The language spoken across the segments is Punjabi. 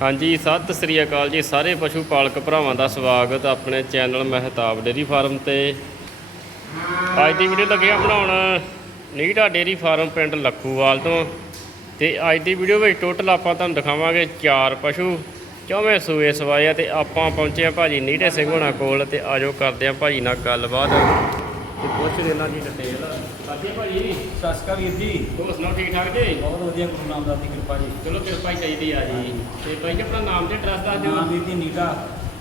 ਹਾਂਜੀ, ਸਤਿ ਸ੍ਰੀ ਅਕਾਲ ਜੀ। ਸਾਰੇ ਪਸ਼ੂ ਪਾਲਕ ਭਰਾਵਾਂ ਦਾ ਸਵਾਗਤ ਆਪਣੇ ਚੈਨਲ ਮਹਿਤਾਬ ਡੇਰੀ ਫਾਰਮ ਤੇ। ਅੱਜ ਦੀ ਵੀਡੀਓ ਲੱਗੇ ਆ ਬਣਾਉਣ ਨੀਟਾ ਡੇਰੀ ਫਾਰਮ ਪਿੰਡ ਲੱਖੂਵਾਲ ਤੋਂ। ਤੇ ਅੱਜ ਦੀ ਵੀਡੀਓ ਵਿੱਚ ਟੋਟਲ ਆਪਾਂ ਤੁਹਾਨੂੰ ਦਿਖਾਵਾਂਗੇ ਚਾਰ ਪਸ਼ੂ। ਚੌਵੇਂ ਸੂਏ ਸਵਾਏ ਆ ਤੇ ਆਪਾਂ ਪਹੁੰਚੇ ਆ ਭਾਜੀ ਨੀਟੇ ਸਿੰਘ ਹੋਣਾ ਕੋਲ ਤੇ ਆਜੋ ਕਰਦੇ ਆ ਭਾਜੀ ਨਾਲ ਗੱਲਬਾਤ। ਤੇ ਪੁੱਛ ਇਹਨਾਂ ਜੀ ਡਿਟੇਲ ਸਾਜੀ ਭਾਜੀ। ਸਤਿ ਸ਼੍ਰੀ ਅਕਾਲ ਵੀਰ ਜੀ। ਹੋਰ ਸੁਣਾਓ ਠੀਕ ਠਾਕ ਜੀ? ਬਹੁਤ ਵਧੀਆ ਗੁਰੂ ਨਾਮਦਾਸ ਦੀ ਕਿਰਪਾ ਜੀ। ਚਲੋ ਕਿਰਪਾ ਹੀ ਚਾਹੀਦੀ ਆ ਜੀ। ਤੇ ਭਾਈ ਜੀ ਆਪਣਾ ਨਾਮ ਤੇ ਐਡਰੈਸ ਦੱਸ ਦਿਓ। ਨਾਮ ਵੀਰ ਜੀ ਨੀਟਾ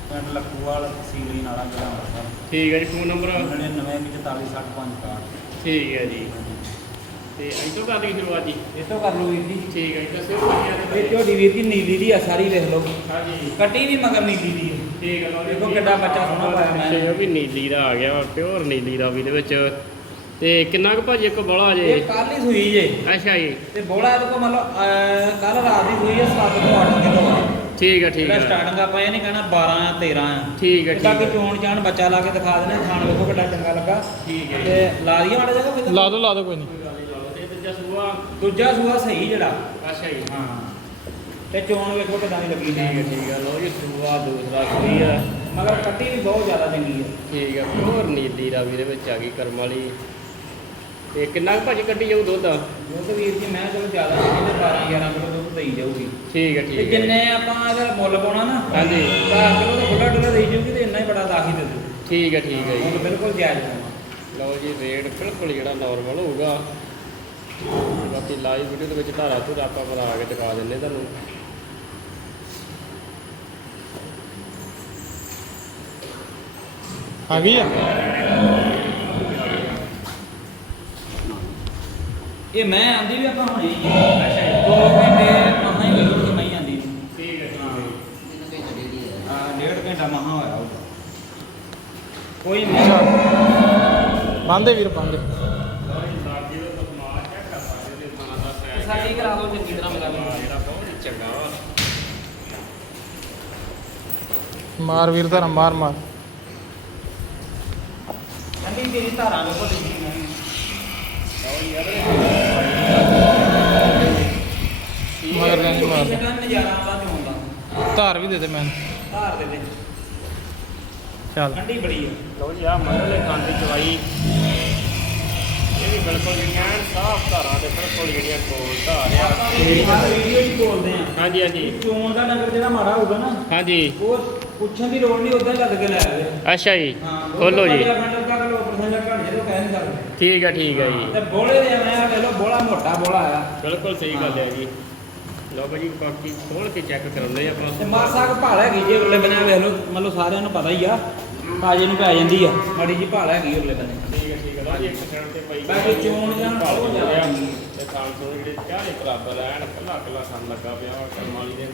ਪਿੰਡ ਲੱਖੂਵਾਲ ਤਹਿਸੀਲ ਨਾਲਾ ਜ਼ਿਲ੍ਹਾ ਅੰਮ੍ਰਿਤਸਰ। ਠੀਕ ਹੈ ਜੀ ਫੋਨ ਨੰਬਰ? 994465 ਠੀਕ ਹੈ ਜੀ। ਤੇ ਇੱਥੋਂ ਕਰ ਲਈ ਸ਼ੁਰੂਆਤ ਜੀ? ਇਹ ਤੋਂ ਕਰ ਲਓ ਵੀਰ ਜੀ। ਠੀਕ ਹੈ ਜੀ ਦੱਸਿਓ ਭਾਜੀ ਇਹ ਝੋਟੀ ਵੀਰ ਜੀ ਨੀਲੀ ਦੀ ਆ ਸਾਰੀ ਵੇਖ ਲਓ। ਹਾਂਜੀ। ਕੱਟੀ ਵੀ ਮਗਰ ਨੀਲੀ ਦੀ। ਠੀਕ ਹੈ। ਦੇਖੋ ਕਿੱਡਾ ਬੱਚਾ ਸੋਹਣਾ ਪਾਇਆ ਮੈਂ। ਇਹ ਵੀ ਨੀਲੀ ਦਾ ਆ ਗਿਆ ਪਿਓਰ ਨੀਲੀ ਦਾ ਵੀ ਦੇ ਵਿੱਚ। ਤੇ ਕਿੰਨਾ ਕੁ ਭਾਜੀ ਇੱਕ ਬੋਲਾ ਜੇ ਇਹ ਕੱਲ ਹੀ ਸੂਈ ਜੇ। ਅੱਛਾ ਜੀ। ਤੇ ਬੋਲਾ ਇਹਦੇ ਕੋ ਮੰਨ ਲਓ ਕੱਲ ਰਾਤ ਦੀ ਸੂਈ ਹੈ 7 ਤੋਂ 8 ਕਿਲੋ ਠੀਕ ਹੈ ਠੀਕ ਹੈ ਸਟਾਰਟਿੰਗ ਆਪਾਂ ਇਹ ਨਹੀਂ ਕਹਿਣਾ 12 ਆ। 13 ਆ ਠੀਕ ਹੈ ਠੀਕ ਬਾਕੀ ਚੋਣ ਚਾਣ ਬੱਚਾ ਲਾ ਕੇ ਦਿਖਾ ਦੇਣਾ ਖਾਣ ਵੇਖੋ ਕਿੱਡਾ ਚੰਗਾ ਲੱਗਾ। ਠੀਕ ਹੈ ਤੇ ਲਾ ਦਈਏ ਮਾੜਾ ਜਗ੍ਹਾ ਕੋਈ ਲਾ ਦੋ ਲਾ ਦੋ ਕੋਈ ਨਹੀਂ। ਤੇ ਦੂਜਾ ਸੂਆ? ਦੂਜਾ ਸੂਆ ਸਹੀ ਜਿਹੜਾ। ਅੱਛਾ ਜੀ। ਹਾਂ। ਤੇ ਚੋਣ ਵੇਖੋ ਕਿਦਾਂ ਦੀ ਲੱਗੀ। ਠੀਕ ਹੈ ਠੀਕ ਹੈ ਲਓ ਜੀ ਸੂਆ ਦੂਸਰਾ ਸੂਈ ਹੈ ਮਗਰ ਕੱਟੀ ਵੀ ਬਹੁਤ ਜ਼ਿਆਦਾ ਚੰਗੀ ਹੈ ਠੀਕ ਹੈ ਪਿਓਰ ਨੀਲੀ ਦਾ ਵੀ ਦੇ ਵਿੱਚ ਆ ਗਈ ਕਰਮ ਵਾਲੀ। ਤੇ ਕਿੰਨਾ ਕੁ ਭਾਜੀ ਕੱਢੀ ਜਾਊ ਦੁੱਧ? ਦੁੱਧ ਵੀਰ ਜੀ ਮੈਂ ਚਲੋ ਜ਼ਿਆਦਾ ਨਹੀਂ ਤੇ 12 11 ਕਿਲੋ ਦੁੱਧ ਦੇਈ ਜਾਊਗੀ। ਠੀਕ ਹੈ ਤੇ ਠੀਕ ਹੈ। ਜਿੰਨੇ ਆਪਾਂ ਇਹਦਾ ਮੁੱਲ ਪਾਉਣਾ ਨਾ ਹਾਂਜੀ। 10 ਕਿਲੋ ਦਾ ਬੁੱਢਾ ਡੁੱਲਾ ਦੇਈ ਜਾਊਗੀ ਤੇ ਇੰਨਾ ਹੀ ਬੜਾ ਦਾਖੀ ਦੇ ਦੂ ਠੀਕ ਹੈ ਠੀਕ ਹੈ ਮੁੱਲ ਜੀ ਬਿਲਕੁਲ ਜਾਇਜ਼ ਪਾਉਣਾ ਲਓ ਜੀ ਰੇਟ ਬਿਲਕੁਲ ਜਿਹੜਾ ਨਾਰਮਲ ਹੋਊਗਾ। ਤੇ ਬਾਕੀ ਲਾਈਵ ਵੀਡੀਓ ਦੇ ਵਿੱਚ ਧਾਰਾ ਧੁਰਾ ਆਪਾਂ ਬਣਾ ਕੇ ਦਿਖਾ ਦਿੰਨੇ ਤੁਹਾਨੂੰ। ਆ ਗਈ ਆ? ਇਹ ਮੈਂ ਆਂਦੀ ਵੀ ਆਪਾਂ ਹੁਣੇ ਹੀ ਅੱਛਾ ਦੋ ਘੰਟੇ ਮਹਾਂ ਹੀ ਹੋਈ ਕਿ ਮੈਂ ਆਂਦੀ ਨੂੰ ਠੀਕ ਹੈ। ਆ ਡੇਢ ਘੰਟਾ ਮਹਾਂ ਹੋਇਆ ਹੋਊਗਾ। ਕੋਈ ਨਹੀਂ। ਬੰਦੇ ਵੀਰ ਬੰਦੇ ਸਾਡੀ ਕਰਾ ਦਿਓ ਚੰਗੀ ਤਰ੍ਹਾਂ ਮਿਲਾ ਲਓ ਜਿਹੜਾ ਬਹੁਤ ਚੰਗਾ ਵਾ। ਮਾਰ ਵੀਰ ਧਰਮ ਮਾਰ ਮਾਰ। ਠੰਡੀ ਤੇਰੀ ਧਾਰਾਂ ਨੂੰ ਕੋਲ ਦੇਖੀ ਮੈਂ। ਮਗਰ ਲੈਣੀ ਮਾਰ ਜਿਹੜਾ ਨਜ਼ਾਰਾ ਆਉਂਦਾ ਚੋਂਦਾ ਧਾਰ ਵੀ ਦੇ ਦੇ ਮੈਂ ਧਾਰ ਦੇ ਵਿੱਚ ਚੱਲ। ਠੰਡੀ ਬੜੀ ਹੈ ਲਓ ਜੀ ਆ ਮਰਲੇ ਖਾਣ ਦੀ ਚਵਾਈ ਇਹ ਵੀ ਬਿਲਕੁਲ ਜਿਹੜੀਆਂ ਸਾਫ਼ ਧਾਰਾਂ ਦੇ ਬਿਲਕੁਲ ਜਿਹੜੀਆਂ ਕੋਲ ਧਾਰ ਆ। ਆਪਾਂ ਵੀਡੀਓ 'ਚ ਬੋਲਦੇ ਆ। ਹਾਂਜੀ ਹਾਂਜੀ। ਚੋਣ ਦਾ ਨੰਬਰ ਜਿਹੜਾ ਮਾੜਾ ਹੋਊਗਾ ਨਾ ਹਾਂਜੀ। ਉਹ ਪੁੱਛਣ ਦੀ ਲੋੜ ਨਹੀਂ ਉਦਾਂ ਹੀ ਲੱਗ ਕੇ ਲੈ ਆਵੇ। ਅੱਛਾ ਜੀ ਹਾਂ ਖੋਲੋ ਜੀ। ਲੋ ਜੇ ਨਹੀਂ ਠੀਕ ਹੈ ਠੀਕ ਹੈ ਜੀ। ਤੇ ਬੋਲੇ ਦੇ ਆ ਲੈ ਲੋ ਬੋਲਾ ਮੋਟਾ ਬੋਲਾ ਆ। ਬਿਲਕੁਲ ਸਹੀ ਗੱਲ ਹੈ ਜੀ। ਲਓ ਭਾਜੀ ਬਾਕੀ ਖੋਲ ਕੇ ਚੈੱਕ ਕਰਾਉਂਦੇ ਆ ਤੇ ਆਪਣਾ ਮਾਸਾ ਕ ਭਾਲ ਹੈਗੀ ਜੇ ਉਰਲੇ ਬਨੇ ਵੇਖ ਲੋ ਮਤਲਬ ਸਾਰਿਆਂ ਨੂੰ ਪਤਾ ਹੀ ਆ ਤਾਜੇ ਨੂੰ ਪੈ ਜਾਂਦੀ ਆ। ਮਾੜੀ ਜੀ ਭਾਲ ਹੈਗੀ ਉਰਲੇ ਬਨੇ। ਠੀਕ ਹੈ ਠੀਕ ਹੈ ਲਓ ਜੀ ਇੱਕ ਸਾਈਡ ਤੇ ਪਈ ਬਾਕੀ ਚੋਣ ਜਾਣ ਭਾਲ ਬਹੁਤ ਹੋ ਜ਼ਿਆਦਾ ਗਿਆ ਹੁੰਦੀ ਤੇ ਖਾਣ ਤੋਂ ਜਿਹੜੇ ਚਾਰੇ ਬਰਾਬਰ ਐਨ ਕੱਲਾ ਕੱਲਾ ਖਾਣ ਲੱਗਾ ਪਿਆ ਵਾ ਕਰਮ ਵਾਲੀ ਦੇ।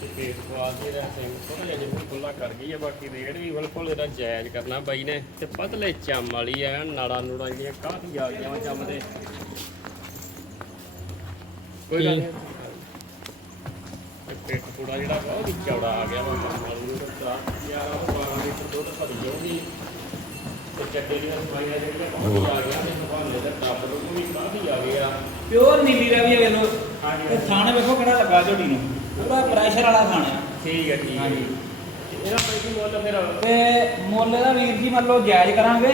ਤੇ ਪੇਟ ਸਵਾਦ ਜਿਹੜਾ ਸਿੰਘ ਥੋੜਾ ਜਿਹਾ ਜਿਹਾ ਖੁੱਲਾ ਕਰ ਗਈ ਹੈ ਬਾਕੀ ਰੇਟ ਵੀ ਬਿਲਕੁਲ ਇਹਦਾ ਜਾਇਜ਼ ਕਰਨਾ ਬਾਈ ਨੇ। ਤੇ ਪਤਲੇ ਚੰਮ ਵਾਲੀ ਐ ਨਾੜਾ ਨੂੜਾ ਜਿਹੜੀਆਂ ਕਾਫੀ ਆ ਗਈਆਂ ਚੰਮ ਦੇ ਕੋਈ ਗੱਲ ਨਹੀਂ। ਪੇਟ ਪੂੜਾ ਜਿਹੜਾ ਬਹੁਤ ਹੀ ਚੌੜਾ ਆ ਗਿਆ ਵਾ ਵਾਲੀ ਨੂੰ ਤਾਂ 11 ਤੋਂ 12 ਲੀਟਰ ਦੁੱਧ ਭਰੀ ਜਾਊਗੀ ਤੇ ਚੱਡੇ ਦੀਆਂ ਸਫਾਈਆਂ ਜਿਹੜੀਆਂ ਕਾਫੀ ਆ ਗਈਆਂ ਤੇ ਸੁਭਾਲੇ ਦਾ ਟੱਬ ਨੂੰ ਵੀ ਕਾਫੀ ਆ ਗਿਆ ਪਿਓਰ ਨੀਲੀ ਦਾ ਵੀ ਆ ਵੇਖ। ਲੋ ਹਾਂਜੀ। ਤੇ ਥਾਣੇ ਵੇਖੋ ਕਿਹੜਾ ਲੱਗਾ ਝੋਟੀ ਨੂੰ। ਪੂਰਾ ਪ੍ਰੈਸ਼ਰ ਵਾਲਾ ਥਾਣਾ। ਠੀਕ ਹੈ ਠੀਕ ਹੈ ਇਹਦਾ ਪੈਸੇ ਮੁੱਲ ਫਿਰ ਤੇ ਮੁੱਲ ਦਾ ਵੀਰ ਜੀ ਮੰਨ ਲਓ ਜਾਇਜ਼ ਕਰਾਂਗੇ।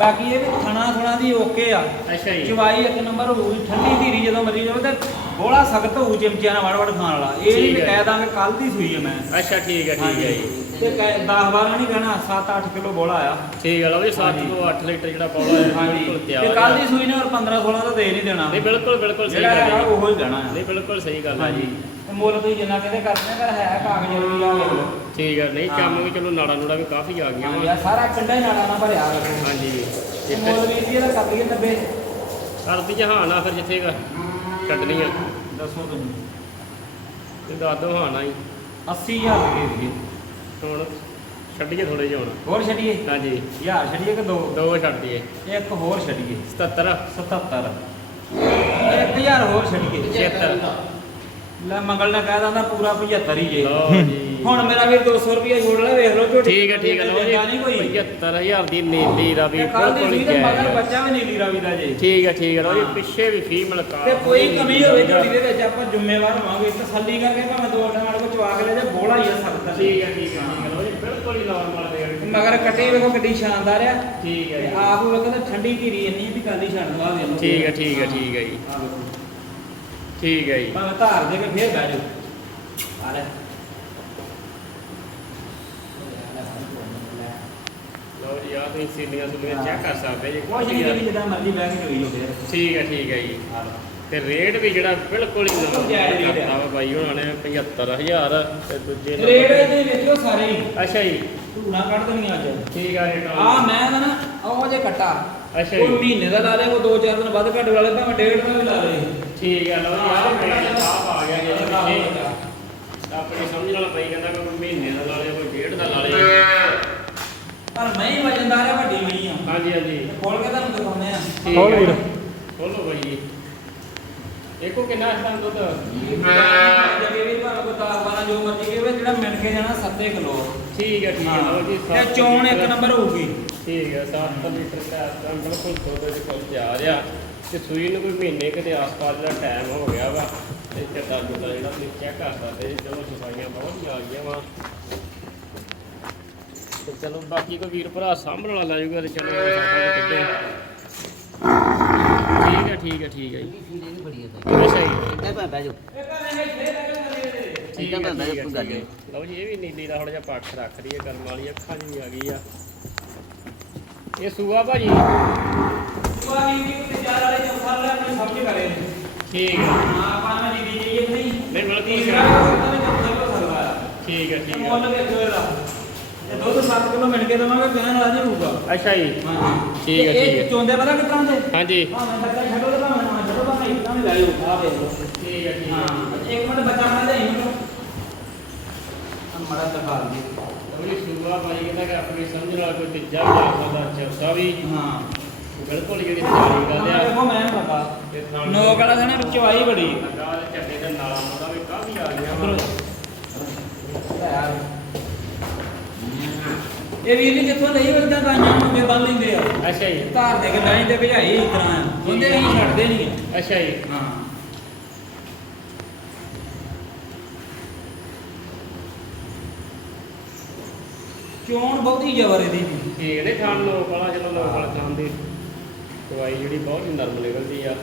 ਬਾਕੀ ਇਹ ਵੀ ਥਣਾ ਥੁਣਾ ਦੀ ਓਕੇ ਆ। ਅੱਛਾ ਜੀ। ਚਵਾਈ ਇੱਕ ਨੰਬਰ ਹੋਊਗੀ ਠੰਡੀ ਧੀਰੀ ਜਦੋਂ ਮਰੀ ਜਾਵੇ ਤੇ ਬੋਲਾ ਸਖਤ ਹੋਊ ਚਮਚਿਆਂ ਨਾਲ ਵੜ ਵੜ ਖਾਣ ਵਾਲਾ। ਇਹ ਨਹੀਂ। ਕਹਿ ਦਾਂਗੇ ਕੱਲ ਦੀ ਸੂਈ ਹੈ ਮੈਂ। ਅੱਛਾ ਠੀਕ ਹੈ ਠੀਕ ਹੈ ਜੀ। ਤੇ 10 12 ਨਹੀਂ ਕਹਿਣਾ 7 8 ਕਿਲੋ ਬੋਲਾ ਆ। ਠੀਕ ਹੈ ਲਓ ਜੀ 7 ਹਾਂਜੀ। ਤੋਂ 8 ਲੀਟਰ ਜਿਹੜਾ ਪੌੜਾ ਹੈ ਹਾਂਜੀ। ਬਿਲਕੁਲ ਤੇ ਤਿਆਰ ਕੱਲ ਹੈ। ਦੀ ਸੂਈ ਨੇ ਹੋਰ 15 16 ਤਾਂ ਦੇ ਨਹੀਂ ਦੇਣਾ। ਨਹੀਂ ਬਿਲਕੁਲ ਬਿਲਕੁਲ ਸਹੀ ਜਿਹੜਾ ਗੱਲ ਹੈਗਾ ਹੈ ਉਹੋ ਹੀ ਦੇਣਾ ਨਹੀਂ ਬਿਲਕੁਲ ਸਹੀ ਗੱਲ ਹੈ ਹਾਂਜੀ। ਜੀ ਤੇ ਮੁੱਲ ਤੁਸੀਂ ਜਿੰਨਾ ਕਹਿੰਦੇ ਕਰਦੇ ਪਰ ਹੈ ਕਾਗਜ਼ ਵੀ ਆ ਵੇਖ ਲਓ ਠੀਕ ਹੈ ਨਹੀਂ ਹਾਂ। ਚੰਮ ਵੀ ਚਲੋ ਨਾੜਾ ਨੂੜਾ ਵੀ ਕਾਫੀ ਆ ਗਈਆਂ ਹਾਂਜੀ ਵਾ। ਆਹ ਸਾਰਾ ਪਿੰਡਾ ਹੀ ਨਾਲਾ ਨਾਲ ਭਰਿਆ ਵੇਖੋ ਹਾਂਜੀ। ਤੇ ਮੁੱਲ ਇੱਕ ਵੀਰ ਜੀ ਇਹਦਾ ਕਰ ਲਈਏ 90 ਕਰਦੀ ਜਹਾਨ ਆ ਫਿਰ ਜਿੱਥੇ ਕ- ਕੱਢਣੀ ਆ ਦੱਸੋ ਤੁਸੀਂ। ਤੇ ਦੱਸ ਦੋ ਹਾਨਾ ਹੀ। 80000 ਰੁਪਏ ਦੀ। ਹੁਣ ਛੱਡੀਏ ਥੋੜੇ ਜਿਹਾ ਹੁਣ। ਹੋਰ ਛੱਡੀਏ? ਹਾਂਜੀ। ਹਜ਼ਾਰ ਛੱਡੀਏ ਕਿ ਦੋ? ਦੋ ਛੱਡ ਦਈਏ ਇੱਕ ਹੋਰ ਛੱਡੀਏ। 77 77 1000 ਹੋਰ ਛੱਡੀਏ। 76 ਲੈ ਮੰਗਲ ਨੇ ਕਹਿ ਦਿੰਦਾ ਪੂਰਾ 75 ਹੀ ਜੇ। ਲਓ ਜੀ। ਹੁਣ ਮੇਰਾ ਵੀ 200 ਰੁਪਏ ਛੋੜ ਲੈ ਵੇਖ ਲਓ ਝੋਟੀ ਠੀਕ ਹੈ ਠੀਕ ਹੈ ਲਓ ਜੀ। ਨਹੀਂ ਕੋਈ। 75000 ਦੀ ਨੀਲੀ ਰਾਵੀ ਬਿਲਕੁਲ ਹੀ ਤੇ ਮਗਰ। ਬੱਚਾ ਵੀ ਨੀਲੀ ਰਾਵੀ ਦਾ ਜੇ। ਠੀਕ ਹੈ ਠੀਕ ਹੈ ਲਓ ਜੀ ਹਾਂ। ਪਿੱਛੇ ਵੀ ਫੀਮੇਲ ਕਾਰ ਤੇ ਕੋਈ ਕਮੀ ਹੋਵੇ ਝੋਟੀ ਦੇ ਵਿੱਚ ਆਪਾਂ ਜ਼ਿੰਮੇਵਾਰ ਹੋਵਾਂਗੇ। ਤਸੱਲੀ ਕਰਕੇ ਭਾਵੇਂ ਦੋ ਟਾਂ ਕੋ ਚਵਾ ਕੇ ਲੈ ਜਾ ਬੋਲਾ ਹੀ ਆ ਠੀਕ ਹੈ ਠੀਕ ਹੈ ਠੀਕ ਹੈ ਲਓ ਜੀ ਬਿਲਕੁਲ ਹੀ ਨਾਰਮਲ ਰੇਟ ਮਗਰ ਕੱਟੀ ਵੇਖੋ ਕਿੱਡੀ ਸ਼ਾਨਦਾਰ ਆ। ਠੀਕ ਹੈ ਤੇ ਜੀ। ਆਪ ਵੇਖੋ ਤਾਂ ਠੰਡੀ ਧੀਰੀ ਇੰਨੀ ਵੀ ਕਾਲੀ ਛੱਡ ਵੇਖ ਲਓ। ਠੀਕ ਹੈ ਠੀਕ ਹੈ ਠੀਕ ਹੈ ਜੀ। ਠੀਕ ਹੈ ਜੀ। ਭਾਵੇਂ ਧਾਰ ਦੇ ਕੇ ਫੇਰ ਬਹਿ ਜਾਓ। ਆ ਲੈ। ਲਓ ਜੀ ਆ ਤੁਸੀਂ ਸੀਨੀਆਂ ਸੁਨੀਆਂ ਚੈੱਕ ਕਰ ਸਕਦੇ ਜੀ। ਕੁਛ ਨਹੀਂ ਜਿਹੜੀ ਜਿੱਦਾਂ ਮਰਜ਼ੀ ਬਹਿ ਕੇ ਹੋਈ ਹੋਵੇ ਠੀਕ ਹੈ ਠੀਕ ਹੈ ਜੀ। ਆ ਲਓ ਤੇ ਰੇਟ ਵੀ ਜਿਹੜਾ ਬਿਲਕੁਲ ਹੀ ਨਵਾਂ। ਕਰਤਾ ਵਾ ਬਾਈ ਉਹਨਾਂ ਨੇ 75000 ਤੇ ਦੂਜੇ ਰੇਟ ਇਹਦੇ ਵਿੱਚੋਂ ਸਾਰੇ ਹੀ। ਅੱਛਾ ਜੀ। ਧੂਣਾ ਕੱਢ ਦੇਣੀਆਂ ਅੱਜ। ਠੀਕ ਆ ਰੇਟ ਆ ਮੈਂ ਤਾਂ ਨਾ ਉਹ ਜੇ ਕੱਟਾ। ਅੱਛਾ ਕੋਈ ਜੀ। ਮਹੀਨੇ ਦਾ ਲਾ ਲੇ ਉਹ ਦੋ ਚਾਰ ਦਿਨ ਵੱਧ ਘੱਟ ਲਾ ਲੇ ਭਾਵੇਂ ਡੇਢ ਦਾ ਵੀ ਲਾ ਲੇ। ਠੀਕ ਹੈ ਲਓ ਜੀ ਆ ਰੇਟ ਸਾਫ਼ ਆ ਗਿਆ ਜੀ। ਆਪਣੀ ਸਮਝ ਨਾਲ ਪਈ ਕਹਿੰਦਾ ਕੋਈ ਮਹੀਨੇ ਦਾ ਲਾ ਲੇ ਕੋਈ ਡੇਢ ਦਾ ਲਾ ਲੇ। ਪਰ ਮੈਂ ਹੀ ਵਜਨਦਾਰ ਆ ਵੱਡੀ ਮਈ ਆ। ਹਾਂਜੀ ਹਾਂਜੀ। ਖੋਲ ਕੇ ਤੁਹਾਨੂੰ ਦਿਖਾਉਂਦੇ ਆ। ਠੀਕ ਹੋਰ। ਵੀਰ। ਕਿੰਨਾ ਇਸ ਟਾਈਮ ਦੁੱਧ। ਜਗੇ ਵੀ ਭਾਵੇਂ ਕੋ ਤਾਰ ਬਾਰਾਂ ਜੋ ਮਰਜ਼ੀ ਕਹੇ ਜਿਹੜਾ ਮਿਲ ਕੇ ਜਾਣਾ 7 ਕਿਲੋ ਠੀਕ ਹੈ ਠੀਕ ਹੈ ਲਓ ਜੀ ਤੇ ਸੱਤ ਚੌਣ ਇੱਕ ਲੀਟਰ। ਨੰਬਰ ਹੋਊਗੀ। ਠੀਕ ਹੈ 7 ਲੀਟਰ ਦਾ ਇਸ ਟਾਈਮ ਬਿਲਕੁਲ ਦੁੱਧ ਦੇ ਕੋਲ ਤਿਆਰ ਆ। ਤੇ ਸੂਈ ਨੂੰ ਕੋਈ ਮਹੀਨੇ ਕੁ ਦੇ ਆਸ-ਪਾਸ ਦਾ ਟਾਈਮ ਹੋ ਗਿਆ ਵਾ। ਤੇ ਚੱਟਾ ਦੁੱਧ ਜਿਹੜਾ ਤੁਸੀਂ ਚੈੱਕ ਕਰ ਸਕਦੇ ਜੀ ਚਲੋ ਸਫਾਈਆਂ ਬਹੁਤ ਆ ਗਈਆਂ ਵਾ। ਤੇ ਚਲੋ ਬਾਕੀ ਕੋਈ ਵੀਰ ਭਰਾ ਸਾਂਭਣ ਵਾਲਾ ਲੈ ਜਾਊਗਾ ਤੇ ਚਲੋ ਸਾਂਭਣ ਕਿੱਦਾਂ ਠੀਕ ਹੈ ਠੀਕ ਹੈ ਠੀਕ ਹੈ ਜੀ। ਅੱਛਾ ਜੀ। ਠੀਕ ਹੈ। ਲਓ ਜੀ ਇਹ ਵੀ ਨੀਲੀ ਦਾ ਥੋੜਾ ਜਿਹਾ ਪੱਖ ਰੱਖ ਰਹੀ ਹੈ ਕਰਮ ਵਾਲੀ ਅੱਖਾਂ ਵੀ ਆ ਗਈ ਆ। ਇਹ ਸੂਆ ਭਾਜੀ? ਸੁਆ ਵੀ ਵੀ ਤੇ ਚਾਰ ਵਾਲੇ ਜੋ ਫਲ ਲੈ ਆਪਣੀ ਸਮਝ ਕਰੇ ਠੀਕ ਹੈ। ਆਪਾਂ ਮੈਂ ਦੀ ਜਾਈਏ ਨਹੀਂ ਨਹੀਂ ਤੀਸਰਾ। ਠੀਕ ਚੌਥਾ ਹੋ ਠੀਕ ਹੈ। ਠੀਕ ਹੈ ਮੁੱਲ ਵੇਖੋ ਇਹਦਾ ਇਹ ਦੁੱਧ 7 ਕਿਲੋ ਮਿਣ ਕੇ ਦਵਾਂਗੇ ਕਹਿਣ ਨਹੀਂ ਹੋਊਗਾ। ਅੱਛਾ ਜੀ। ਹਾਂਜੀ ਠੀਕ ਹੈ, ਤੇ ਠੀਕ ਹੈ। ਇਹ ਚੋਂਦੇ ਪਤਾ ਕਿਤਨਾ ਦੇ? ਹਾਂਜੀ। ਭਾਵੇਂ ਬੱਚਾ ਛੱਡੋ ਤੇ ਭਾਵੇਂ ਨਾ ਛੱਡੋ ਭਾਵੇਂ ਇਦਾਂ ਵੀ ਲਾਇਓ ਆ ਵੇਖ ਠੀਕ ਹੈ ਠੀਕ ਹਾਂ। ਹੈ ਇੱਕ ਮਿੰਟ ਬੱਚਾ ਬਣਾ ਦੇ ਇਹਨੂੰ ਮੜਾ ਦਿਖਾ ਦੇ। ਜੀ ਸੂਆ ਭਾਜੀ ਕਹਿੰਦਾ ਕਿ ਆਪਣੀ ਸਮਝ ਨਾਲ ਕੋਈ ਤੀਜਾ ਵੀ ਆ ਸਕਦਾ ਚੌਥਾ ਵੀ। ਹਾਂ। ਬਿਲਕੁਲ ਜਿਹੜੀ ਤਿਆਰੀ ਗੱਲ ਹਾਂ ਆ ਦੇਖੋ ਮੈਂ ਨੀ ਪਤਾ। ਤੇ ਨੋਕ ਵਾਲਾ ਸਣੇ ਵਿੱਚੋਂ ਆਈ ਬੜੀ। ਲੱਗਾ ਤੇ ਝੱਡੇ ਦੇ ਨਾਲਾਂ ਉਹਦਾ ਵੀ ਕਾਫੀ ਆ ਗਿਆ। ਯਾਰ ਇਹ ਵੀਰ ਜੀ ਜਿੱਥੋਂ ਨਹੀਂ ਵਗਦਾ ਗਾਈਆਂ ਨੂੰ ਅੱਗੇ ਬੰਨ ਲੈਂਦੇ ਆ। ਅੱਛਾ ਜੀ। ਧਾਰ ਦੇ ਕੇ ਤੇ ਭਜਾਈ ਇਸ ਤਰ੍ਹਾਂ ਹੁੰਦੇ ਅਸੀਂ ਛੱਡਦੇ ਨਹੀਂ ਅੱਛਾ ਜੀ। ਹਾਂ। ਚੋਣ ਬਹੁਤੀ ਜ਼ਬਰ ਇਹਦੀ ਵੀ ਠੀਕ ਨੇ ਖਾਣ ਲੋਕ ਵਾਲਾ ਜਦੋਂ ਲੋਕ ਵਾਲਾ ਖਾਣ ਦੀ ਦਵਾਈ ਜਿਹੜੀ ਬਹੁਤ ਹੀ ਨਰਮ ਨਿਕਲਦੀ ਆ।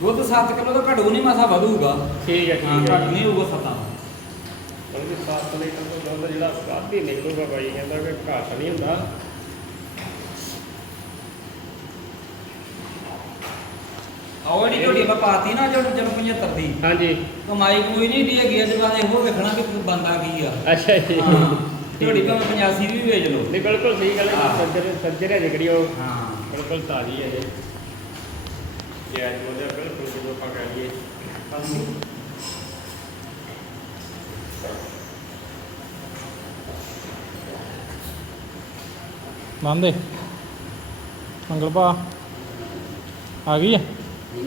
ਦੁੱਧ 7 ਕਿਲੋ ਤੋਂ ਘਟੂ ਨਹੀਂ ਮਾਸਾ ਵਧੂਗਾ। ਠੀਕ ਹੈ ਹਾਂ ਠੀਕ ਹੈ ਨਹੀਂ ਹੋਊਗਾ ਸਤਾ। ਬਲਕਿ 7 ਲੀਟਰ ਤੋਂ ਦੁੱਧ ਜਿਹੜਾ ਹੀ ਨਿਕਲੂਗਾ ਬਾਈ ਕਹਿੰਦਾ ਕਿ ਘੱਟ ਨਹੀਂ ਹੁੰਦਾ। ਆਹ ਜਿਹੜੀ ਝੋਟੀ ਪਾਤੀ ਨਾ ਜੋ ਜਨ 75 ਦੀ। ਹਾਂਜੀ। ਕਮਾਈ ਕੋਈ ਨਹੀਂ ਦੀ ਹੈਗੀ ਅੱਜ ਬਾਅਦ ਇਹੋ ਵੇਖਣਾ ਕਿ ਬੰਦਾ ਕੀ ਆ। ਅੱਛਾ ਜੀ। ਹਾਂ ਝੋਟੀ ਭਾਵੇਂ 85 ਦੀ ਵੀ ਵੇਚ ਲਓ। ਨਹੀਂ ਬਿਲਕੁਲ ਸਹੀ ਗੱਲ ਹੈ ਹਾਂ। ਸੱਜਰੇ ਸੱਜਰੇ ਜਿਹੜੀ ਉਹ। ਹਾਂ। ਬਿਲਕੁਲ ਤਾਜ਼ੀ ਹੈ ਜੀ ਜੇ ਅੱਜ ਬੋਲਿਆ ਬਿਲਕੁਲ ਜਦੋਂ ਆਪਾਂ ਕਹਿ ਲਈਏ ਹਾਂਜੀ ਬੰਦੇ ਮੰਗਲ ਭਾ ਆ ਗਈ ਆ ਹੂੰ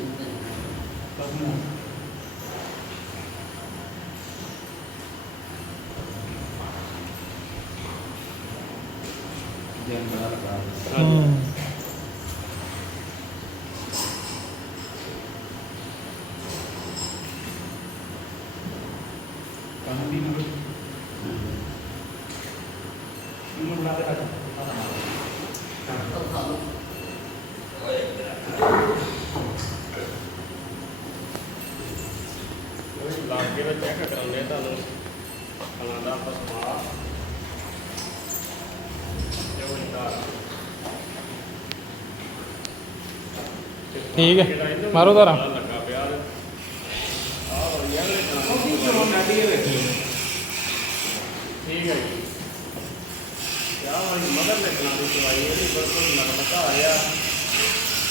ਉਹ ਲਾਗੇ ਦਾ ਚੈੱਕ ਕਰਾਉਂਦੇ ਆ ਤੁਹਾਨੂੰ ਖਾਣਾ ਦਾ ਆਪਾਂ ਸਮਾ ਤੇ ਉਹ ਇੰਦਾ ਠੀਕ ਹੈ। ਜਿਹੜਾ ਇਹਨੂੰ ਮਾਰੋ ਧਾਰਾਂ। ਲੱਗਾ ਪਿਆ ਆਹ ਵਧੀਆ ਨੇ ਉਹਦੀ ਚੋਣ ਨਾਡੀ ਵੇਖੀ ਠੀਕ ਹੈ ਜੀ ਵਾਲੀ ਮਦਰ ਨੇ ਇਹਦੀ ਬਿਲਕੁਲ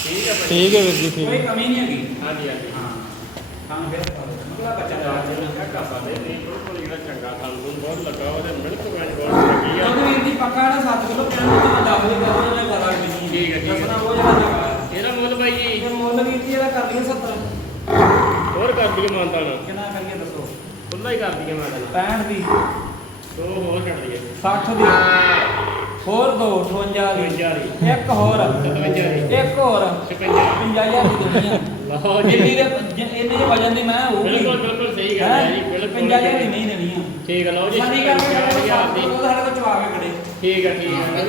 ਠੀਕ ਹੈ ਭਾਈ ਠੀਕ ਹੈ ਵੀਰ ਜੀ ਠੀਕ ਕੋਈ ਹੈ ਕਮੀ ਨਹੀਂ ਹੈਗੀ। ਹਾਂਜੀ ਹਾਂਜੀ। ਹਾਂ। ਖਾਣ ਫਿਰ ਮਗਲਾ ਬੱਚਾ ਜਾ ਚੰਗਾ ਖਾਣ ਨੂੰ ਬਹੁਤ ਲੱਗਾ ਉਹਦੇ ਮਿਲਕ ਵੈਨ ਬਹੁਤ ਲੱਗੀ ਆ ਉਹਦੇ ਵੀਰ ਦੀ ਪੱਕਾ ਨਾ 7 ਕਿਲੋ ਕਹਿਣ ਨੂੰ ਤਾਂ 10 ਕਿਲੋ ਕਰਨਾ ਮੈਂ ਪਤਾ ਨਹੀਂ। ਠੀਕ ਹੈ, ਠੀਕ ਹੈ। ਦੱਸਣਾ ਉਹ ਜਿਹੜਾ ਜਗਾ ਇਹਦਾ ਮੁੱਲ ਬਾਈ ਜੀ। ਇਹ ਮੁੱਲ ਵੀਰ ਜੀ ਇਹਦਾ ਕਰ ਲਈਏ 70 ਹੋਰ ਕਰ ਦਈਏ ਮਾਨਤਾ ਨਾਲ ਕਿੰਨਾ ਕਰੀਏ ਦੱਸੋ? ਖੁੱਲਾ ਹੀ ਕਰ ਦਈਏ ਮਾਨਤਾ ਨਾਲ 65 ਦੀ। ਦੋ ਹੋਰ ਛੱਡ ਦਈਏ। 60 ਦੀ। ਹੋਰ ਦੋ 58 ਦੀ 52 ਦੀ ਇੱਕ ਹੋਰ। 57 ਦੀ ਇੱਕ ਹੋਰ। 56 50000 ਦੀ ਦੇਣੀ ਆ। ਲਓ ਜੀ। ਜਿੰਨੀ ਦੇ ਜਿ- ਇੰਨੇ ਦੇ ਵਜਨ ਦੀ ਮੈਂ ਹੋਊਗੀ। ਬਿਲਕੁਲ ਬਿਲਕੁਲ ਸਹੀ ਗੱਲ ਹੈ? ਜੀ ਬਿਲਕੁਲ 50000 ਦੀ ਨਹੀਂ ਦੇਣੀ ਆ। ਠੀਕ ਹੈ ਲਓ ਜੀ ਸਾਡੀ ਗੱਲ 50000 ਦੀ। ਉਹ ਸਾਡੇ ਕੋਲ ਚਵਾ ਕੇ ਖੜੇ। ਠੀਕ ਹੈ ਠੀਕ ਹੈ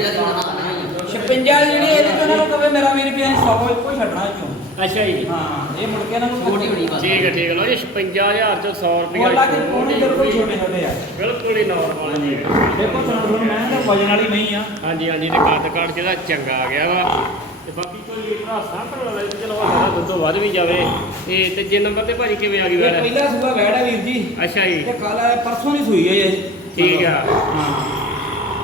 56 ਜਿਹੜੀ ਇਹਦੇ ਤੋਂ ਨਾ ਕਵੇ ਮੇਰਾ ਵੀਰ ਵੀ 100 ਇੱਕੋ ਹੀ ਛੱਡਣਾ ਕਿਉਂ ਅੱਛਾ ਜੀ। ਹਾਂ ਇਹ ਮੁੜ ਕੇ ਇਹਨਾਂ ਨੂੰ ਛੋਟੀ ਬੜੀ ਠੀਕ ਹੈ ਠੀਕ ਹੈ। ਲਓ ਜੀ 55000 ਚੋਂ 100 ਰੁਪਏ ਉਹ ਲੱਗੇ ਕੋਣੇ ਬਿਲਕੁਲ ਛੋਟੇ ਛੋਟੇ ਆ। ਬਿਲਕੁਲ ਹੀ ਨਾਰਮਲ ਜੀ। ਦੇਖੋ ਤੁਹਾਨੂੰ ਮੈਂ ਤਾਂ ਵਜਨ ਵਾਲੀ ਨਹੀਂ ਆ। ਹਾਂਜੀ ਹਾਂਜੀ ਤੇ ਕੱਦ ਕਾਟ ਜਿਹੜਾ ਚੰਗਾ ਆ ਗਿਆ ਵਾ। ਤੇ ਬਾਕੀ ਕੋਈ ਲੀਟਰ ਸਾਂਭਣ ਵਾਲਾ ਵੀ ਚਲੋ ਸਾਡਾ ਦੁੱਧ ਵੱਧ ਵੀ ਜਾਵੇ। ਤੇ ਤੀਜੇ ਨੰਬਰ ਤੇ ਭਾਜੀ ਕਿਵੇਂ ਆ ਗਈ ਇਹ ਵੈੜ ਪਹਿਲਾ ਸੂਆ ਵੈੜ ਹੈ ਵੀਰ ਜੀ। ਅੱਛਾ ਜੀ। ਤੇ ਕੱਲ ਪਰਸੋਂ ਨਹੀਂ ਸੂਈ ਹੈ ਇਹ। ਠੀਕ ਆ। ਹਾਂ।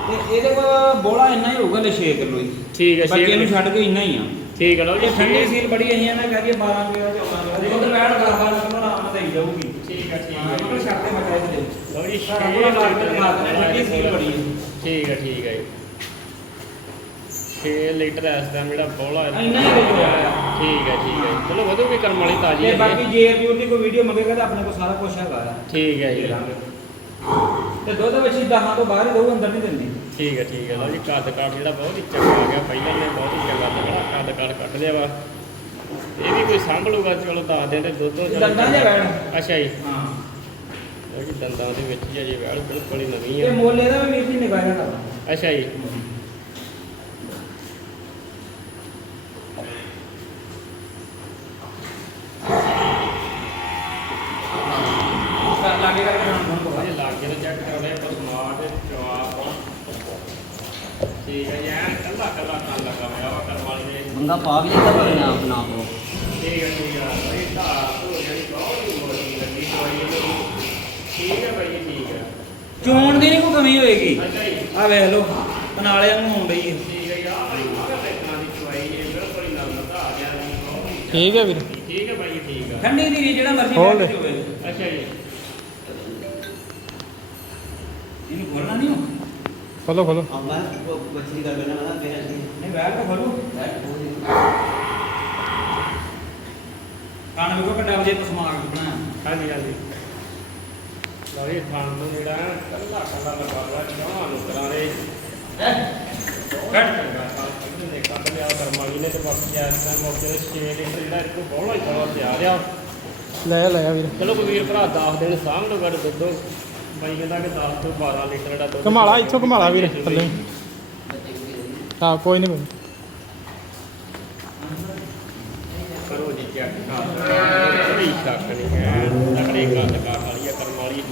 ਤੇ ਇਹਦੇ ਕੋਲ ਬੋਲਾ ਇੰਨਾ ਹੀ ਹੋਊਗਾ ਲੈ 6 ਕਿਲੋ ਹੀ। ਠੀਕ ਹੈ ਬੱਚੇ ਨੂੰ ਠੀਕ ਛੱਡ ਕੇ ਇੰਨਾ ਹੀ ਆ। ਠੀਕ ਹੈ ਲਓ ਜੀ। ਠੰਡੀ ਸੀਲ ਬੜੀ ਆਈ ਨਾ ਕਹਦੀ 12 ਕਿਲੋ 14 ਕਿਲੋ ਉਹਦੇ ਵੈੜ 10 12 ਕਿਲੋ ਆਰਾਮ ਨਾਲ ਹੀ ਜਾਊਗੀ। ਠੀਕ ਹੈ ਠੀਕ ਹਾਂ ਮਗਰ ਛੱਡ ਦੇ ਮਟਾਈ ਦੇ ਲਓ ਜੀ ਸਾਰਾ ਪੂਰਾ ਦਿਖਾ ਠੰਡੀ ਸੀਲ ਬੜੀ ਹੈ ਠੀਕ ਹੈ ਠੀਕ ਹੈ ਜੀ। 6 ਲੀਟਰ ਇਸ ਟਾਈਮ ਜਿਹੜਾ ਬੋਲਾ ਹੈ ਇੰਨਾ ਹੀ। ਠੀਕ ਹੈ ਠੀਕ ਹੈ। ਚਲੋ ਵਧੂਗੀ ਕਰਮ ਵਾਲੀ ਤਾਜੀ ਤੇ ਹੈ ਬਾਕੀ ਜੇ ਜੂਰ ਦੀ ਕੋਈ ਵੀਡੀਓ ਮੰਗੇਗਾ ਤਾਂ ਆਪਣੇ ਕੋਲ ਸਾਰਾ ਕੁਝ ਹੈਗਾ ਠੀਕ ਹੈ ਜੀ। ਤੇ ਦੁੱਧ ਵਿੱਚ ਦਹਾਂ ਤੋਂ ਬਾਹਰ ਹੀ ਰਹੂ ਅੰਦਰ ਨਹੀਂ ਦਿੰਦੀ। ਠੀਕ ਹੈ ਠੀਕ ਹੈ। ਲਓ ਜੀ ਕੱਦ ਕਾਠ ਜਿਹੜਾ ਬਹੁਤ ਹੀ ਚੰਗਾ ਆ ਗਿਆ। ਪਹਿਲਾਂ ਨੇ ਬਹੁਤ ਹੀ ਚੰਗਾ ਤਗੜਾ ਕੱਦ ਕਾਠ ਕੱਢ ਲਿਆ ਵਾ। ਇਹ ਵੀ ਕੋਈ ਸੰਭ ਲੂਗਾ ਚਲੋ ਦੱਸ ਦੇ ਤੇ ਦੁੱਧੋਂ ਚਲੋ ਦੰਦਾਂ ਦੇ ਵੈੜ ਅੱਛਾ ਜੀ। ਹਾਂ। ਲਓ ਜੀ ਦੰਦਾਂ ਦੇ ਵਿੱਚ ਹੀ ਅਜੇ ਵੈਲ ਬਿਲਕੁਲ ਹੀ ਨਵੀਂ ਇਹ ਆ ਮੁੱਲ ਇਹਦਾ ਵੀ ਵੀਰ ਜੀ ਨਿਗਾਹ ਕਰਦਾ ਅੱਛਾ ਜੀ ਕਰ ਲਾਗੇ ਕਰਕੇ ਹੁਣ ਫੋਨ ਇਹ ਲੱਗ ਕੇ ਚੈੱਕ ਕਰਾਉਣੇ ਪਰ ਸਮਾਰਟ ਜਵਾਬ ਠੀਕ ਹੈ ਜੀ ਐਨ ਕੱਲਾ ਕੱਲਾ ਕੰਨ ਲੱਗਾ ਹੋਇਆ ਵਾ ਕਰਮ ਵਾਲੀ ਦੇ। ਬੰਦਾ ਪਾ ਵੀ ਲੈਂਦਾ ਪਰ ਨਾ ਨਾ ਪੋ ਠੀਕ ਹੈ ਠੀਕ ਹੈ ਇਹ ਤਾਂ ਹੋ ਜਿਹੜੀ ਬਹੁਤ ਹੀ ਮੋਟੀ ਲੱਗੀ ਦਵਾਈ ਇਹਨੂੰ ਠੀਕ ਹੈ ਭਾਈ ਜੀ, ਠੀਕ ਹੈ। ਚੋਣ ਦੀ ਨਹੀਂ ਕੋਈ ਕਮੀ ਹੋਏਗੀ। ਅੱਛਾ ਜੀ। ਆ ਵੇਖ ਲਓ ਕਨਾਲਿਆਂ ਨੂੰ ਆਉਣ ਡਈ ਹੈ। ਠੀਕ ਹੈ ਯਾਰ ਭਾਈ ਆਹ ਦੇਖਣਾ ਦੀ ਦਵਾਈ ਇਹ ਬਿਲਕੁਲ ਹੀ ਨਰਮ ਤਾਂ ਆ ਗਿਆ ਜੀ ਬਹੁਤ ਹੀ ਠੀਕ ਹੈ ਵੀਰ। ਠੀਕ ਹੈ ਭਾਈ ਜੀ, ਠੀਕ ਹੈ। ਠੰਡੀ ਦੀ ਜਿਹੜਾ ਮਰਜ਼ੀ ਖੋਲ ਲੈ ਹੋਵੇ ਅੱਛਾ ਜੀ। ਇਹਨੂੰ ਖੋਲਣਾ ਨਹੀਂ ਹੋ ਬੇਹਨ ਦੀ ਨਹੀਂ ਬੈਠ ਕੇ ਖੋਲੋ। ਬੈਠ ਹੋ ਜੀ ਕਾਣ ਵੇਖੋ ਕਿੱਡਾ ਵਜੇ ਪਸਮਾਗ ਬਣਾਇਆ ਹਾਂਜੀ ਹਾਂਜੀ। ਲਓ ਇਹ ਥਣ ਨੂੰ ਜਿਹੜਾ ਹੈ ਕੱਲਾ ਕੱਲਾ ਲਗਾ ਲਿਆ ਚਾਹਾਂ ਨੂੰ ਕਰਾਂ ਦੇ ਕੱਟ ਚੰਗਾ ਕੱਢ ਦੇ ਕੱਢ ਲਿਆ ਕਰਮਾਲੀ ਨੇ ਤੇ ਬਾਕੀ ਇਸ ਟਾਈਮ ਮੌਕੇ ਤੇ 6 ਲੀਟਰ ਜਿਹੜਾ ਇਹ ਕੋਲ ਬੋਲਾ ਹੀ ਬੋਲਾ ਤਿਆਰ ਆ। ਲੈ ਲੈ ਆ ਵੀਰ। ਚਲੋ ਕੋਈ ਵੀਰ ਭਰਾ 10 ਦਿਨ ਲਓ ਗੱਡ ਦੁੱਧੋ ਬਾਈ ਕਹਿੰਦਾ ਕਿ 10 ਤੋਂ 12 ਲੀਟਰ ਦਾ ਦੁੱਧ ਘੁਮਾਲਾ ਇੱਥੋਂ ਘੁਮਾਲਾ ਵੀਰ ਥੱਲੇ। ਹਾਂ ਕੋਈ ਨਹੀਂ ਕਰੋ ਜੀ ਸ਼ੱਕ ਨਹੀਂ ਹੈ। ਗੱਲ ਕਰ ਵਾਲੀ ਆ ਕਰਮ ਵਾਲੀ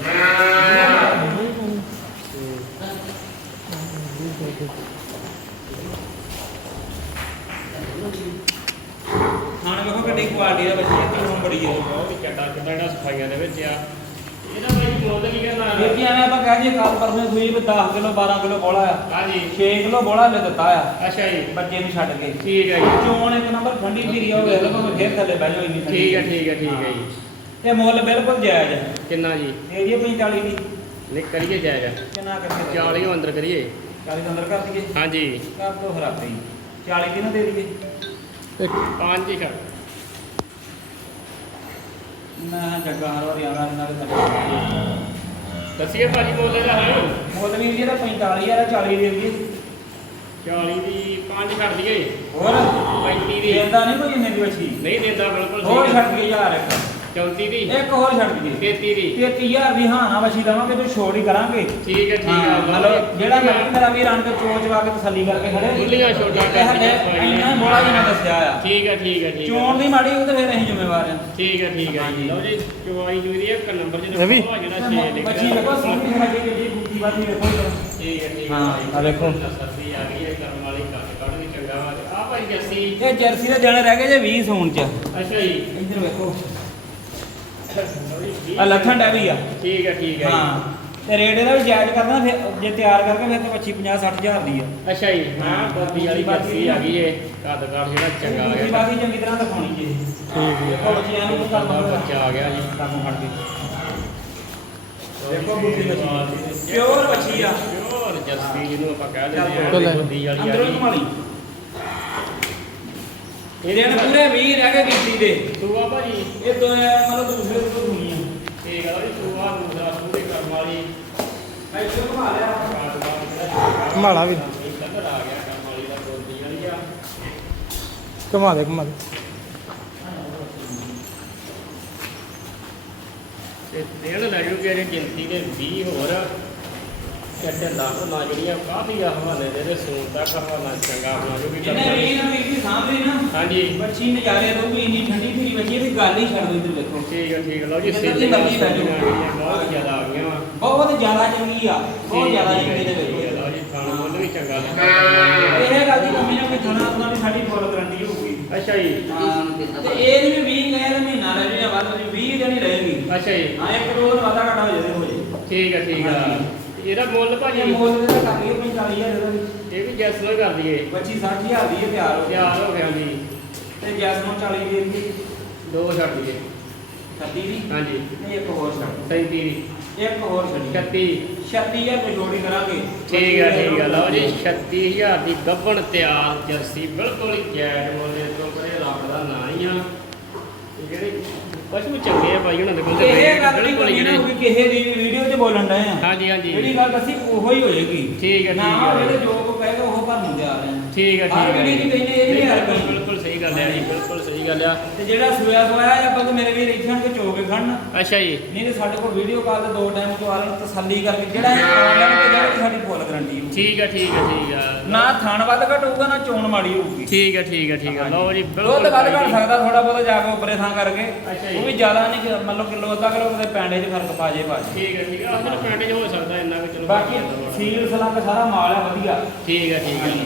ਖਾਣ ਵੇਖੋ ਕਿੱਡੀ ਕੁਆਲਿਟੀ ਦਾ ਬੱਚੀ ਕਿੰਨੀ ਬੜੀ ਹੈ ਬਹੁਤ ਹੀ ਚੱਡਾ ਚੱਡਾ ਜਿਹੜਾ ਸਫਾਈਆਂ ਦੇ ਵਿੱਚ ਆ। ਮੁੱਲ ਕੀ ਐਵੇਂ ਆਪਾਂ ਕਹਿ ਦਈਏ ਕੱਲ ਪਰਨੇ ਸੂਈ ਵੀ 10 ਕਿਲੋ 12 ਕਿਲੋ ਬੋਲਾ ਆ। ਹਾਂਜੀ। 6 ਕਿਲੋ ਬੋਲਾ ਲੈ ਦਿੱਤਾ ਆ। ਅੱਛਾ ਜੀ। ਬੱਚੇ ਨੂੰ ਛੱਡ ਕੇ। ਠੀਕ ਹੈ ਜੀ। ਚੋਣ ਇੱਕ ਨੰਬਰ ਠੰਡੀ ਧੀਰੀ ਹੋ ਗਈ ਤਾਂ ਫੇਰ ਥੱਲੇ ਬਹਿ ਜਾਓ ਇੰਨੀ ਠੰਡੀ ਠੀਕ ਹੈ ਠੀਕ ਹੈ ਠੀਕ ਹੈ। ਜੀ। ਇਹ ਮੁੱਲ ਬਿਲਕੁਲ ਜਾਇਜ਼ ਹੈ ਕਿੰਨਾ ਜੀ? ਇਹ ਜੀ 45 ਦੀ। ਨਿਕ ਕਰੀਏ ਜਾਏਗਾ ਕਿੰਨਾ ਕਰਕੇ 40 ਨੂੰ ਅੰਦਰ ਕਰੀਏ। 40 ਅੰਦਰ ਕਰ ਦਈਏ। ਹਾਂਜੀ। ਕਰ ਦੋ ਹਰਾਤੇ 40 ਦੀ ਨਾ ਦੇ ਦਈਏ? ਇੱਕ। ਪੰਜ ਹੀ ਕਰ। ਨਾ ਜੱਗਾ ਹਰ ਵਾਰੀ ਆਣਾ ਇਹਨਾਂ ਦੇ ਦੱਸੀਏ ਭਾਜੀ ਬੋਲੇ ਦਾ ਹੈ ਮੁੱਲ ਵੀ ਜਿਹੜਾ 45 ਆ 40 ਦੇ ਦਈਏ 40 ਦੀ ਪੰਜ ਛੱਡ ਦਈਏ। ਹੋਰ? 35 ਦੀ। ਦੇਂਦਾ ਨਹੀਂ ਕੋਈ ਇੰਨੇ ਦੀ ਬੱਚੀ। ਨਹੀਂ ਦਿੰਦਾ ਬਿਲਕੁਲ ਹੋਰ ਸਹੀ ਹੈ। ਛੱਡ ਕੇ ਯਾਰ ਇੱਕ 34 ਦੀ। ਇੱਕ ਹੋਰ ਛੱਡ ਦਈਏ। 33 ਦੀ। 33000 ਦੀ ਹਾਂ ਨਾ ਬੱਚੀ ਦਵਾਂਗੇ ਤੇ ਛੋੜ ਹੀ ਕਰਾਂਗੇ। ਠੀਕ ਹੈ ਠੀਕ ਹੈ ਹਾਂ, ਮਤਲਬ ਜਿਹੜਾ ਮੈਂ ਮੇਰਾ ਵੀਰ ਆਣ ਕੇ ਚੋਚ ਵਾ ਕੇ ਤਸੱਲੀ ਕਰਕੇ ਖੜੇ ਖੁੱਲੀਆਂ ਛੋਟਾਂ ਹਲੇ ਇੰਨਾ ਬੋਲਾ ਜੀ ਮੈਂ ਦੱਸਿਆ ਆ। ਠੀਕ ਹੈ ਠੀਕ ਹੈ ਠੀਕ ਚੋਣ ਦੀ ਮਾੜੀ ਉਹ ਤੇ ਫਿਰ ਅਸੀਂ ਜ਼ਿੰਮੇਵਾਰ ਆ। ਠੀਕ ਹੈ ਠੀਕ ਹੈ ਜੀ। ਲਓ ਜੀ ਚਵਾਈ ਜੂਰੀ ਦੀ ਇੱਕ ਨੰਬਰ ਜਿਹੜਾ ਵੀ? ਜਿਹੜਾ 6 ਲਿਖਿਆ ਬੱਚੀ ਵੇਖੋ ਸੋਹਣੀ ਸਾਡੀ ਜਿਹੜੀ ਬੂਟੀ ਵਾਦੀ ਵੇਖੋ ਠੀਕ ਹੈ ਠੀਕ ਹੈ। ਹਾਂ। ਆ ਦੇਖੋ। ਸਰਦੀ ਆ ਗਈ ਹੈ ਕਰਮ ਵਾਲੀ ਕੱਟ ਕੱਢ ਵੀ ਚੰਗਾ। ਵਾ ਆ ਭਾਈ ਜੱਸੀ। ਇਹ ਜਰਸੀ ਦੇ ਦਿਨ ਰਹਿ ਗਏ ਜੇ 20 ਸੂਣ ਚ। ਅੱਛਾ ਜੀ। ਇੱਧਰ ਵੇਖੋ। ਆ ਲੱਥਣ ਡੈ ਵੀ ਆ ਠੀਕ ਹੈ ਠੀਕ ਹੈ ਹਾਂ ਤੇ ਰੇਟ ਇਹਦਾ ਵੀ ਜਾਇਜ਼ ਕਰਦਾ ਫਿਰ ਜੇ ਤਿਆਰ ਕਰਕੇ ਫਿਰ ਤੇ 25 50 60 ਹਜ਼ਾਰ ਦੀ ਆ। ਅੱਛਾ ਜੀ ਹਾਂ ਬੱਦੀ ਵਾਲੀ ਜਰਸੀ ਆ ਗਈ ਏ ਕੱਦ ਕਾਰ ਜਿਹੜਾ ਚੰਗਾ ਆ ਦੂਜੀ ਗਿਆ ਬਾਕੀ ਚੰਗੀ ਤਰ੍ਹਾਂ ਦਿਖਾਉਣੀ ਜੀ। ਠੀਕ ਦੇਖੋ ਬੱਚਿਆਂ ਨੂੰ ਕੰਮ ਬੱਚਾ ਆ ਗਿਆ ਜੀ। ਕੰਮ ਫੜ ਕੇ ਦੇਖੋ ਬੁੱਧੀ ਬੱਚੀ। ਪਿਓਰ ਬੱਚੀ ਆ। ਪਿਓਰ ਜਰਸੀ ਜਿਹਨੂੰ ਆਪਾਂ ਕਹਿ ਦਿੰਦੇ। ਆ ਬੱਦੀ ਵਾਲੀ ਆ ਅੰਦਰੋਂ ਗਈ ਇਹਦੇ ਨਾਲ ਪੂਰੇ 20 ਰਹਿ ਗਏ ਗਿਣਤੀ ਦੇ। ਸੂਆ ਭਾਜੀ ਇਹ ਦੋ ਮਤਲਬ ਦੂਸਰੇ ਤੋਂ ਦੁਨੀਆ ਠੀਕ ਆ ਜੀ ਸੂਆ ਦੂਸਰਾ ਸੂਰੇ ਕਰਮ ਵਾਲੀ। ਇੱਥੇ ਘੁਮਾ ਲਿਆ। ਘੁਮਾਲਾ ਵੀ। ਕਲਰ ਆ ਗਿਆ ਕਰਮ ਵਾਲੀ ਦਾ ਗੋਦੀ ਵਾਲੀ ਆ। ਘੁਮਾ ਦੇ ਘੁਮਾ ਦੇ। ਤੇ ਦੇਣ ਲੈ ਜੂਗੇ ਇਹਦੀ ਗਿਣਤੀ ਦੇ 20 ਹੋਰ ਇੱਥੇ ਲੱਖ ਨਾ ਜਿਹੜੀਆਂ ਕਾਫੀ ਆ ਹਵਾਲੇ ਦੇ ਤੇ ਸੂਨ ਤੱਕ ਹਵਾਲਾ ਚੰਗਾ ਬਣਾ ਜੂਗੀ ਜਿਹਨੇ ਵੀ ਨਾ ਵੀ ਸਾਹਮਣੇ ਨਾ ਹਾਂਜੀ। ਬੱਚੀ ਨਜ਼ਾਰੇ ਦਊਗੀ ਇੰਨੀ ਠੰਡੀ ਧੀਰੀ ਬੱਚੀ ਇਹਦੀ ਗੱਲ ਹੀ ਛੱਡ ਦੋ ਇੱਧਰ ਦੇਖੋ। ਠੀਕ ਲਓ ਜੀ ਮਰਜ਼ੀ। ਬਹੁਤ ਜ਼ਿਆਦਾ ਆ ਗਈਆਂ। ਵਾ ਬਹੁਤ ਜ਼ਿਆਦਾ ਚੰਗੀ ਆ ਬਹੁਤ ਜ਼ਿਆਦਾ ਚੰਗੀ ਦੇ ਠੀਕ ਹੈ, ਵਿੱਚ ਲਓ ਜੀ ਖਾਣਾ ਮੁੱਲ ਵੀ ਚੰਗਾ ਲੱਗਾ ਇਹ ਗੱਲ ਦੀ ਕਮੀ ਨਾ ਕੋਈ ਥਣਾ ਉਹਨਾਂ ਦੀ ਸਾਡੀ ਫੁੱਲ ਗਰੰਟੀ ਹੋਊਗੀ। ਅੱਛਾ ਜੀ। ਤੇ ਇਹ ਵੀ 20 ਗਏ ਤੇ ਮਹੀਨਾ ਰਹਿ ਜਾਣਾ ਵੱਧ ਵੀ 20 ਦਿਨ ਹੀ ਰਹੇਗੀ। ਅੱਛਾ ਜੀ। ਹਾਂ ਇੱਕ ਦੋ ਦਿਨ ਵਾਧਾ ਘਾਟਾ ਹੋ ਜਾਵੇ ਹੋ ਜੇ ਠੀਕ ਹੈ ਠੀਕ ਹੈ ਤੇ ਇਹਦਾ ਮੁੱਲ ਭਾਜੀ ਇਹ ਮੁੱਲ ਦੇ ਕਰ ਲਈਏ 45000 ਦਾ ਇਹ ਵੀ ਜੈਸ ਨਾਲ ਕਰ ਦਈਏ। 25 60000 ਦੀ ਇਹ ਤਿਆਰ ਹੋ ਤਿਆਰ ਹੋ ਗਿਆ ਜੀ। ਤੇ ਜੈਸ ਨੂੰ 40 ਦੀ ਦੀ ਦੋ ਛੱਡ ਦਈਏ। 36 ਦੀ? ਹਾਂਜੀ। ਨਹੀਂ ਇੱਕ ਹੋਰ ਛੱਡ। 37 ਦੀ। ਇੱਕ ਹੋਰ ਛੱਡੀ। 36 36000 ਰੁਪਏ ਜੋੜੀ ਕਰਾਂਗੇ। ਠੀਕ ਹੈ ਠੀਕ ਹੈ ਲਓ ਜੀ 36000 ਦੀ ਗੱਬਣ ਤਿਆਰ ਜਰਸੀ ਬਿਲਕੁਲ ਹੀ ਜੈਡ ਮੁੱਲ ਤੋਂ ਪਰੇ ਰੱਬ ਦਾ ਨਾਂ ਹੀ ਆ। ਤੇ ਜਿਹੜੇ ਪਸ਼ੂ ਚੰਗੇ ਆ ਭਾਈ ਉਹਨਾਂ ਦੇ ਕੋਲ ਤੇ ਇਹ ਗੱਲ ਨਹੀਂ ਬਿਲਕੁਲ ਕੋਈ ਜਿਹੜੇ। ਨਾ ਕਿਸੇ ਦੀ ਵੀਡੀਓ 'ਚ ਬੋਲਣ ਡਏ ਆ। ਹਾਂਜੀ ਹਾਂਜੀ। ਜਿਹੜੀ ਗੱਲ ਅਸੀਂ ਉਹੋ ਹੀ ਹੋਏਗੀ। ਠੀਕ ਹੈ, ਨਾ ਹੈ। ਜਿਹੜੇ ਜੋ ਕੋ ਕਹੇਗਾ ਉਹ ਭਰਨ ਨੂੰ ਤਿਆਰ ਆ ਠੀਕ ਹੈ ਹਰ ਠੀਕ ਹੈ ਵੀਡੀਓ 'ਚ ਕਹਿੰਦੇ ਇਹ ਨਹੀਂ ਹਰ ਬਿਲਕੁਲ ਬਿਲਕੁਲ। ਗੱਲ ਹੈ ਜੀ ਬਿਲਕੁਲ ਸਹੀ ਗੱਲ ਆ। ਤੇ ਜਿਹੜਾ ਸੋਇਆ ਸੋਇਆ ਹੈ ਆਪਾਂ ਤੇ ਮੇਰੇ ਵੀਰ ਇੱਥੇ ਆਣ ਕੇ ਚੋ ਕੇ ਖੜਨ। ਅੱਛਾ ਜੀ। ਨਹੀਂ ਤੇ ਸਾਡੇ ਕੋਲ ਵੀਡੀਓ ਕਾਲ ਤੇ ਦੋ ਟਾਈਮ ਤੋਂ ਆਲਣ ਤਸੱਲੀ ਕਰਕੇ। ਜਿਹੜਾ ਇਹ ਆਨਲਾਈਨ ਤੇ ਜਿਹੜਾ ਸਾਡੀ ਫੁੱਲ ਗਰੰਟੀ ਹੋਊ ਠੀਕ ਹੈ ਠੀਕ ਹੈ ਠੀਕ ਹੈ ਨਾ ਥਣ ਵੱਧ ਘਟ ਹੋਊਗਾ ਨਾ ਚੋਣ ਮਾੜੀ ਹੋਊਗੀ। ਠੀਕ ਹੈ ਠੀਕ ਹੈ ਠੀਕ ਹੈ ਲਓ ਜੀ ਦੁੱਧ ਬਿਲਕੁਲ ਵੱਧ ਘਟ ਜੀ। ਸਕਦਾ ਥੋੜਾ ਬਹੁਤਾ ਜਾ ਕੇ ਉੱਪਰੇ ਥਾਂ ਕਰਕੇ। ਅੱਛਾ ਜੀ। ਉਹ ਵੀ ਜ਼ਿਆਦਾ ਨਹੀਂ ਕਿ ਮੰਨ ਲਓ ਕਿਲੋ ਅੱਧਾ ਕਿਲੋ ਦੇ ਪੈਂਡੇ 'ਚ ਫ਼ਰਕ ਪਾ ਜੇ ਪਾ ਜੇ। ਠੀਕ ਹੈ ਠੀਕ ਹੈ ਆਹ ਪੈਂਟੇਜ ਹੋ ਸਕਦਾ ਇੰਨਾ ਕਿ ਚਲੋ ਬਾਕੀ ਸੀਲ ਸਲੰਗ ਸਾਰਾ ਮਾਲ ਹੈ ਵਧੀਆ। ਠੀਕ ਹੈ ਠੀਕ ਜੀ